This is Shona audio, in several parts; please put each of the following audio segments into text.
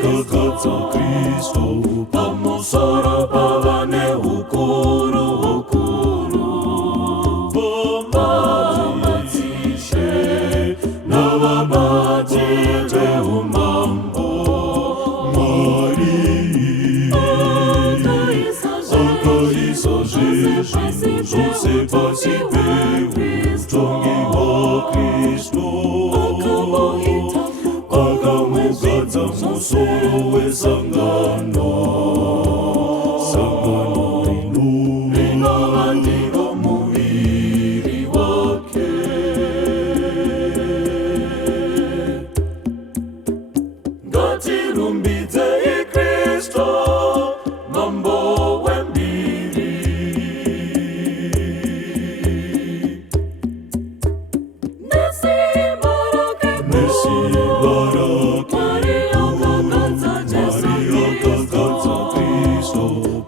kakadza Kristu pamusoro pavane ukuru ukuru. Vamadzishe navabati veumambo Mwari akaisa zvinhu zvose pasi peutongi hwaKristu. Akamugadza musoro wesangano, sangano rinova ndiro muviri wake. Ngatirumbidzei Kristu, mambo wembiri. Nesimba rake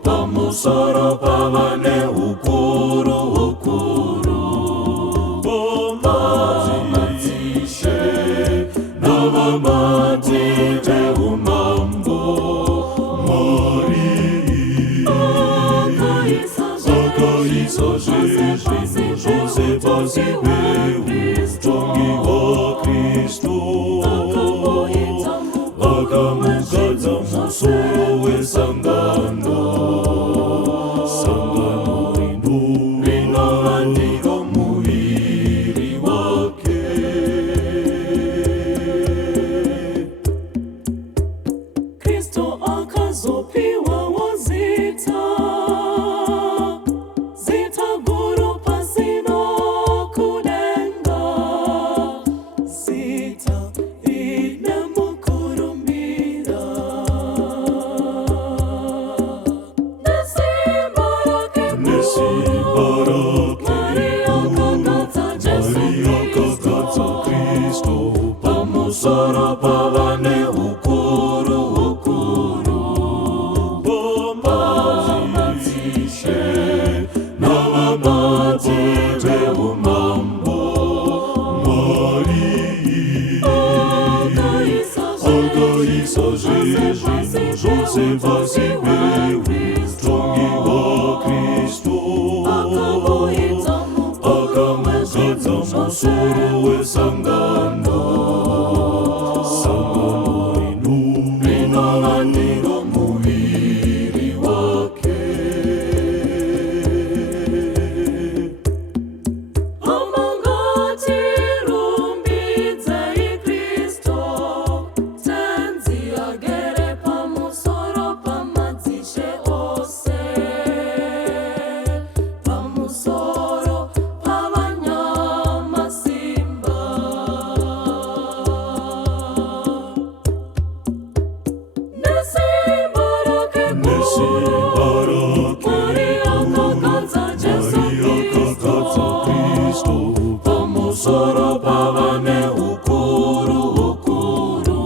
pamusoro pavane ukuru ukuru. Vamadzishe navabati veumambo Mwari akaisa zvinhu zvose pasi peutongi hwaKristu. Akamugadza musoro wesangano, sangano rinova ndiro muviri wake. Kristu akazopiwawo zita, zita guru pasino kudenga, zita rinemukurumbira. Nesimba rake Maria kakadza Kristu pamusoro pavane ukuru ukuru. Vamadzishe navabati veumambo Mwari akaisa zvinhu zvose pasi peutongi hwaKristu. Akamugadza musoro wesangano, sangano rinova ndiro muviri wake. Ngatirumbidzei Kristu, tenzi agere pamusoro pamadzishe ose, pamusoro pavanyamasimba. Nesimba rake Maria kakadza Kristu pamusoro pavane ukuru ukuru.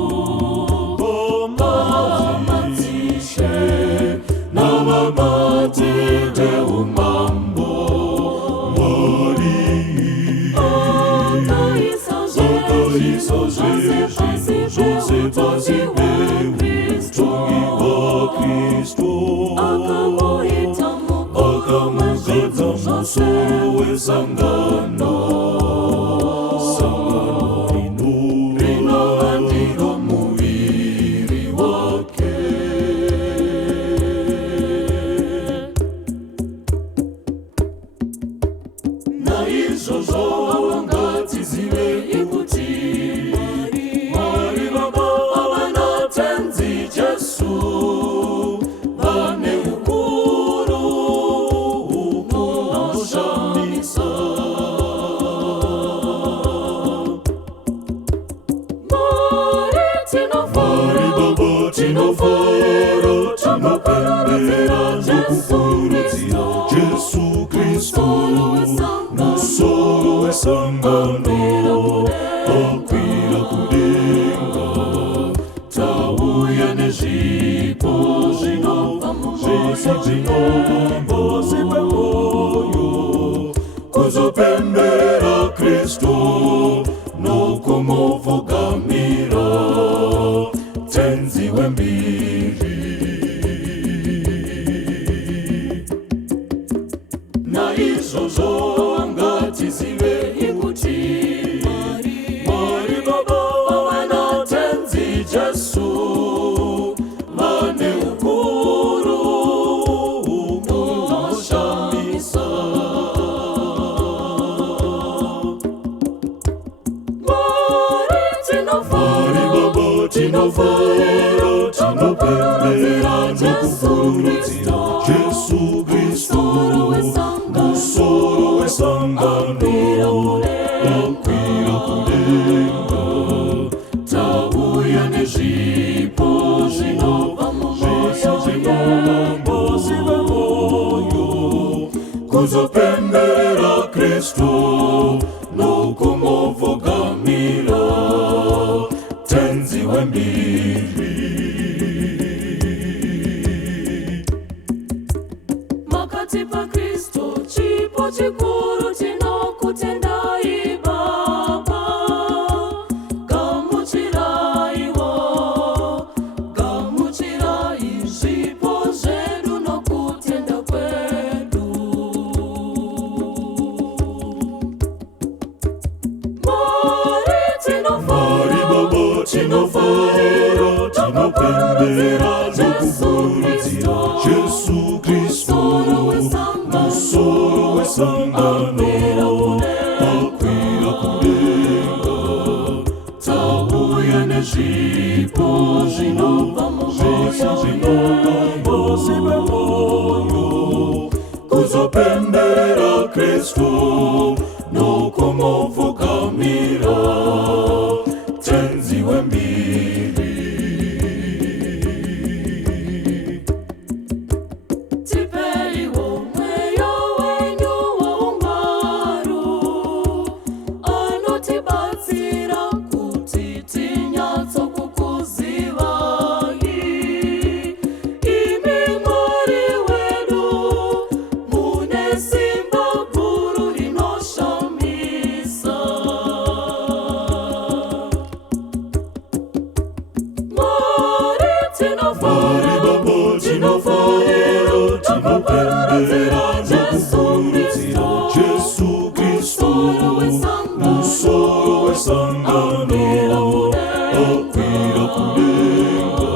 Vamadzishe navabati veumambo Mwari akaisa zvinhu zvose pasi peutongi hwaKristu. Akamugadza musoro wesangano, sangano rinova ndiro muviri wake. Naizvozvo ngatizivei kuti Mwari Baba vana tenzi Jesu vane ukuru hunoshamisa. Mwari Baba tinofara, tinopembera nokukurudzira Jesu Kristu, musoro wesangano, akwira kudenga. Tauya nezvipo zvinobva mumbozi pemoyo, kuzopembera Kristu nokumuvuga vogamiro tenzi wembiri na izvozvo ngatizive ikuti Mwari Baba vana tenzi Jesu vane ukuru unoshamisa tinovara tinopembera nokukurudzira Jesu Kristu musoro wesangano akwira kudenga tauya nezvipo zvinobva mumbozi vemoyo kuzopembera Kristu nokumovhogamira tenzi wembiri makatipa Kristo chipo chikuru tinokutendai Baba gamuchiraiwo gamuchirai zvipo zvedu nokutenda kwedu Mwari Baba tinovara tinopembera nokukurudzira Jesu Kristu musoro wesangano akwira kudenga tauya nezvipo zvinobva mumbozi vemoyo kuzopembera Kristu nokumovhogamira tenzi wembiri tipeiwo mweya wenyu waumwaru anotibatsira kuti tinyatsokukuzivai imi Mwari wedu mune simba guru rinoshamisa Mwari Baba tinovara tinopembera nokukurudzira Jesu Kristu musoro wesangano akwira kudenga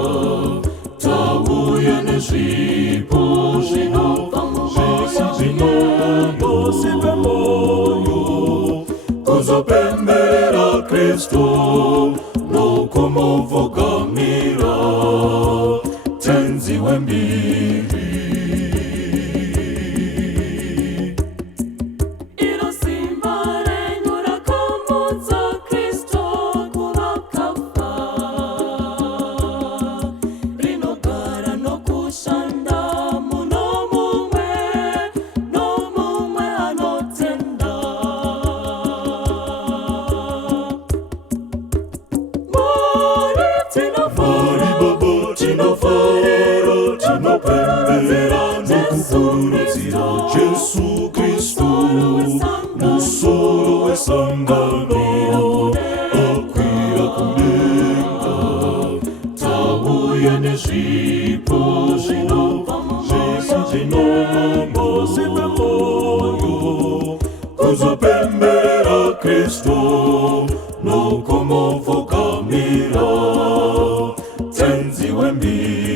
tauya nezvipo zvinobva mumbozi vemoyo kuzopembera Kristu nokumovhogamira tenzi wembiri iro simba renyu rakamutsa Kristo kuvakafa rinogara nokushanda muno mumwe nomumwe anotenda Mwari Baba tinovara tinopembera nokukurudzira Jesu Kristu musoro wesangano akwira kudenga tauya nezvipo zvinobva mumbozi vemoyo kuzopembera Kristu nokumovhogamira tenzi wembiri